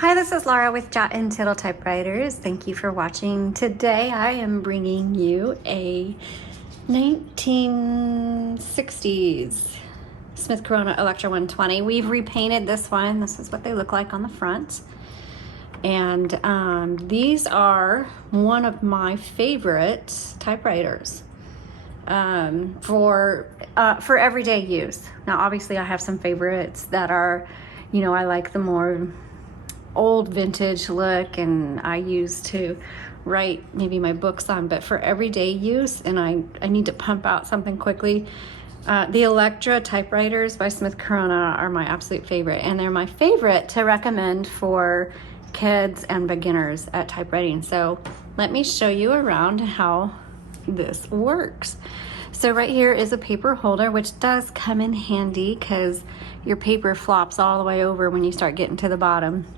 Hi, this is Laura with Jot and Tittle Typewriters. Thank you for watching. Today I am bringing you a 1960s Smith Corona Electra 120. We've repainted this one. This is what they look like on the front. And these are one of my favorite typewriters for everyday use. Now, obviously I have some favorites that are, I like the more old vintage look and I use to write maybe my books on, but for everyday use and I need to pump out something quickly, the Electra Typewriters by Smith Corona are my absolute favorite, and they're my favorite to recommend for kids and beginners at typewriting. So let me show you around how this works. So right here is a paper holder, which does come in handy because your paper flops all the way over when you start getting to the bottom.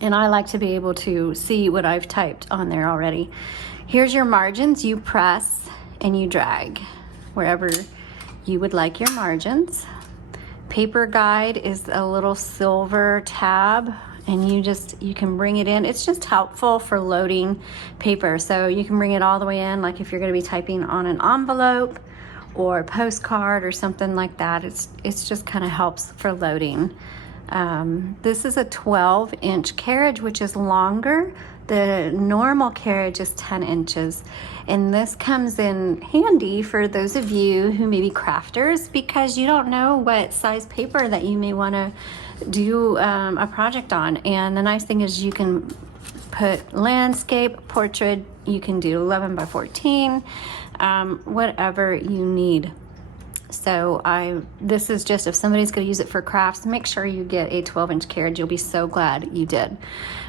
And I like to be able to see what I've typed on there already. Here's your margins. You press and you drag wherever you would like your margins. Paper guide is a little silver tab, and you can bring it in. It's just helpful for loading paper. So you can bring it all the way in, like if you're going to be typing on an envelope or a postcard or something like that. It's just kind of helps for loading. This is a 12-inch carriage, which is longer. The normal carriage is 10 inches. And this comes in handy for those of you who may be crafters, because you don't know what size paper that you may want to do a project on. And the nice thing is you can put landscape, portrait, you can do 11 by 14, whatever you need. So this is just, if somebody's going to use it for crafts, make sure you get a 12-inch carriage. You'll be so glad you did.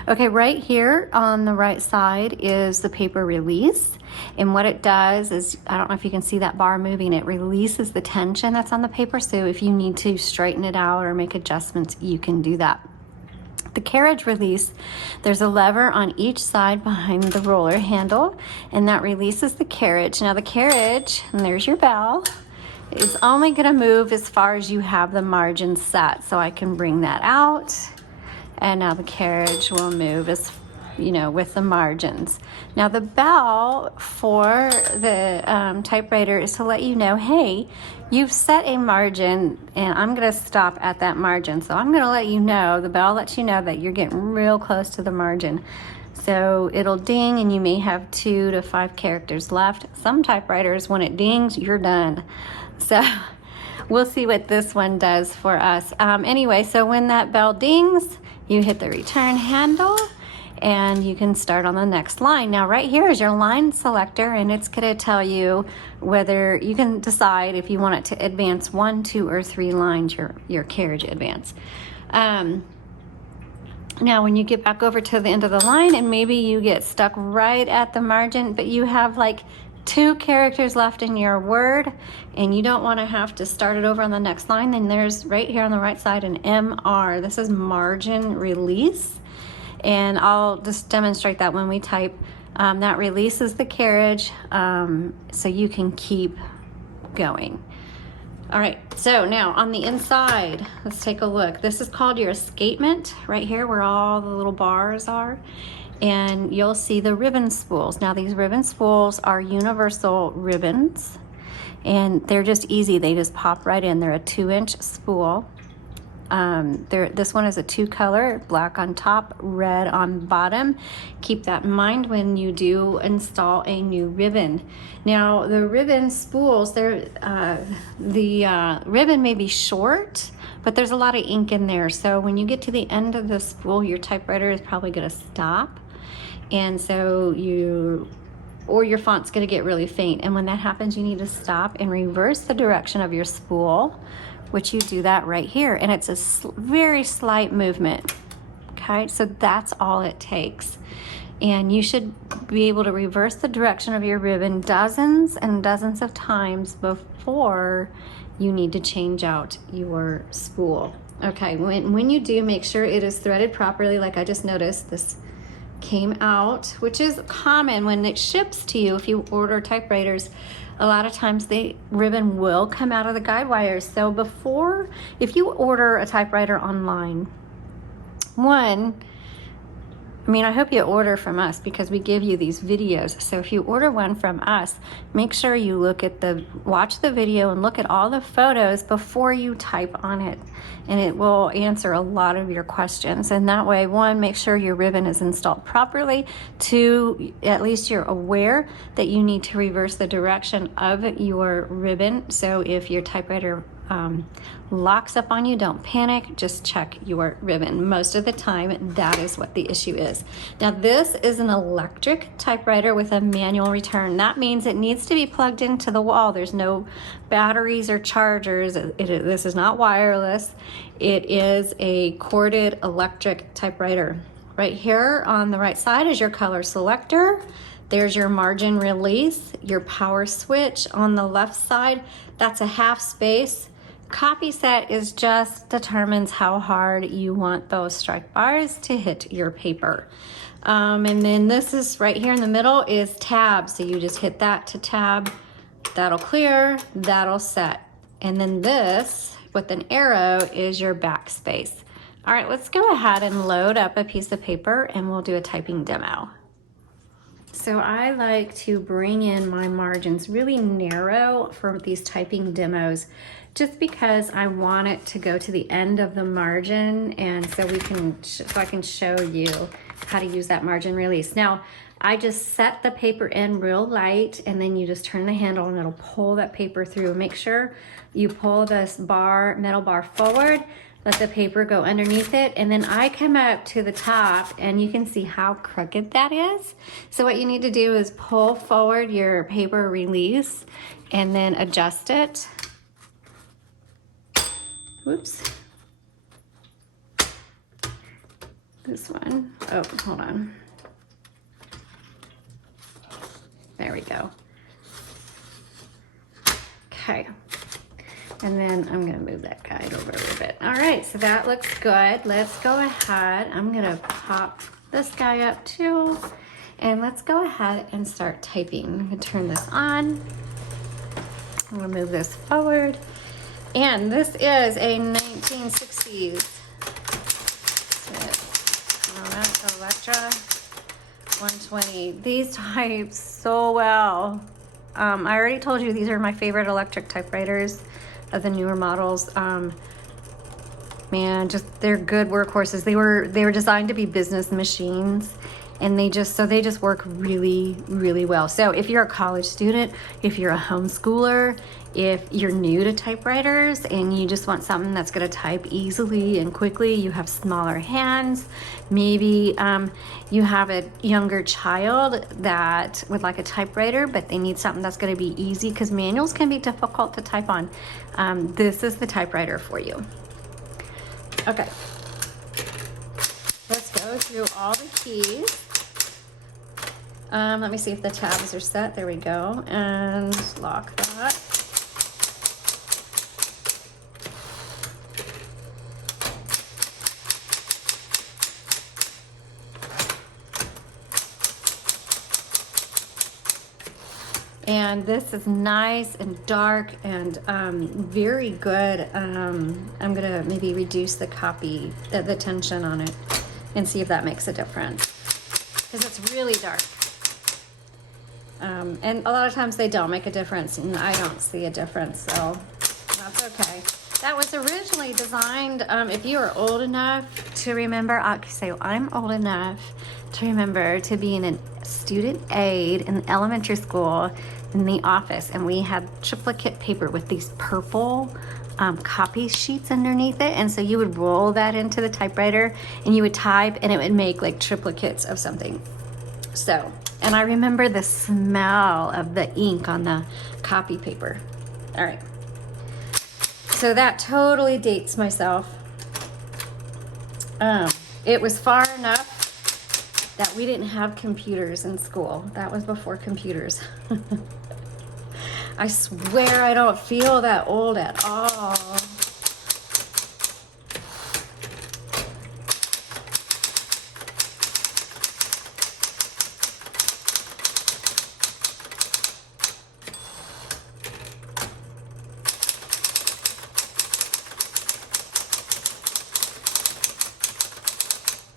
Okay, right here on the right side is the paper release. And what it does is, I don't know if you can see that bar moving, it releases the tension that's on the paper. So if you need to straighten it out or make adjustments, you can do that. The carriage release, there's a lever on each side behind the roller handle, and that releases the carriage. Now the carriage, and there's your bell, is only going to move as far as you have the margin set. So I can bring that out, and now the carriage will move as with the margins. Now the bell for the typewriter is to let you know, hey, you've set a margin and I'm going to stop at that margin. So I'm going to let you know, the bell lets you know that you're getting real close to the margin. So it'll ding and you may have 2 to 5 characters left. Some typewriters, when it dings, you're done. So we'll see what this one does for us. Anyway, so when that bell dings, you hit the return handle and you can start on the next line. Now right here is your line selector, and it's going to tell you whether you can decide if you want it to advance 1, 2, or 3 lines, your carriage advance. Now when you get back over to the end of the line and maybe you get stuck right at the margin, but you have like 2 characters left in your word and you don't want to have to start it over on the next line, then there's right here on the right side an MR. This is margin release, and I'll just demonstrate that when we type. That releases the carriage so you can keep going. All right, so now on the inside, let's take a look. This is called your escapement, right here where all the little bars are. And you'll see the ribbon spools. Now these ribbon spools are universal ribbons, and they're just easy. They just pop right in. They're a 2-inch spool. This one is a 2-color, black on top, red on bottom. Keep that in mind when you do install a new ribbon. Now the ribbon spools, the ribbon may be short, but there's a lot of ink in there. So when you get to the end of the spool, your typewriter is probably going to stop. And so your font's going to get really faint. And when that happens, you need to stop and reverse the direction of your spool, which you do that right here. And it's a very slight movement. Okay, so that's all it takes. And you should be able to reverse the direction of your ribbon dozens and dozens of times before you need to change out your spool. Okay, when you do, make sure it is threaded properly. Like I just noticed, this came out, which is common when it ships to you. If you order typewriters, a lot of times the ribbon will come out of the guide wires. So if you order a typewriter online, one, I mean, I hope you order from us because we give you these videos. So if you order one from us, make sure you watch the video and look at all the photos before you type on it. And it will answer a lot of your questions. And that way, one, make sure your ribbon is installed properly. Two, at least you're aware that you need to reverse the direction of your ribbon. So if your typewriter locks up on you, don't panic, just check your ribbon. Most of the time, that is what the issue is. Now, this is an electric typewriter with a manual return. That means it needs to be plugged into the wall. There's no batteries or chargers. This is not wireless. It is a corded electric typewriter. Right here on the right side is your color selector. There's your margin release, your power switch. On the left side, that's a half space. Copy set is just determines how hard you want those strike bars to hit your paper. And then this is right here in the middle is tab. So you just hit that to tab, that'll clear, that'll set. And then this with an arrow is your backspace. All right, let's go ahead and load up a piece of paper and we'll do a typing demo. So I like to bring in my margins really narrow for these typing demos, just because I want it to go to the end of the margin, and so I can show you how to use that margin release. Now, I just set the paper in real light, and then you just turn the handle and it'll pull that paper through. Make sure you pull this metal bar forward, let the paper go underneath it, and then I come up to the top and you can see how crooked that is. So what you need to do is pull forward your paper release and then adjust it. Whoops. This one. Oh, hold on. There we go. Okay. And then I'm gonna move that guide over a little bit. All right, so that looks good. Let's go ahead. I'm gonna pop this guy up too. And let's go ahead and start typing. I'm gonna turn this on. I'm gonna move this forward. And this is a 1960s Electra 120. These type so well. I already told you these are my favorite electric typewriters of the newer models. Man, just they're good workhorses. They were designed to be business machines, and they just work really, really well. So if you're a college student, if you're a homeschooler, if you're new to typewriters and you just want something that's going to type easily and quickly, you have smaller hands, maybe you have a younger child that would like a typewriter, but they need something that's going to be easy because manuals can be difficult to type on. This is the typewriter for you. Okay, let's go through all the keys. Let me see if the tabs are set. There we go. And lock that. And this is nice and dark and very good. I'm gonna maybe reduce the the tension on it and see if that makes a difference. Because it's really dark. And a lot of times they don't make a difference, and I don't see a difference, so that's okay. That was originally designed, if you are old enough to remember, I'm old enough to remember to be in a student aide in elementary school in the office, and we had triplicate paper with these purple copy sheets underneath it, and so you would roll that into the typewriter and you would type and it would make like triplicates of something. So, and I remember the smell of the ink on the copy paper. All right, so that totally dates myself. It was far enough that we didn't have computers in school. That was before computers. I swear I don't feel that old at all.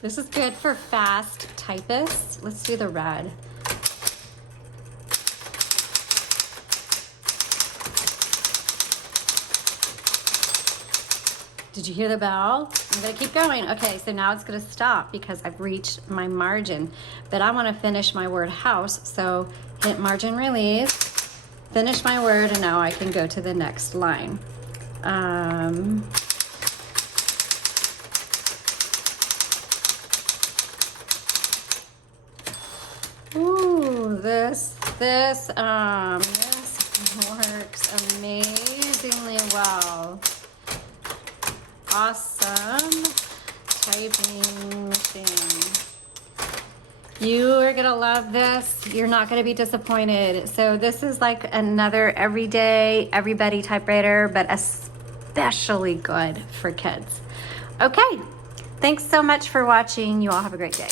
This is good for fast typist. Let's do the red. Did you hear the bell? I'm gonna keep going. Okay, so now it's gonna stop because I've reached my margin, but I wanna finish my word house, so hit margin release, finish my word, and now I can go to the next line. Ooh, this works amazingly well. Awesome typing machine. You are gonna love this. You're not gonna be disappointed. So this is like another everybody typewriter, but especially good for kids. Okay, thanks so much for watching. You all have a great day.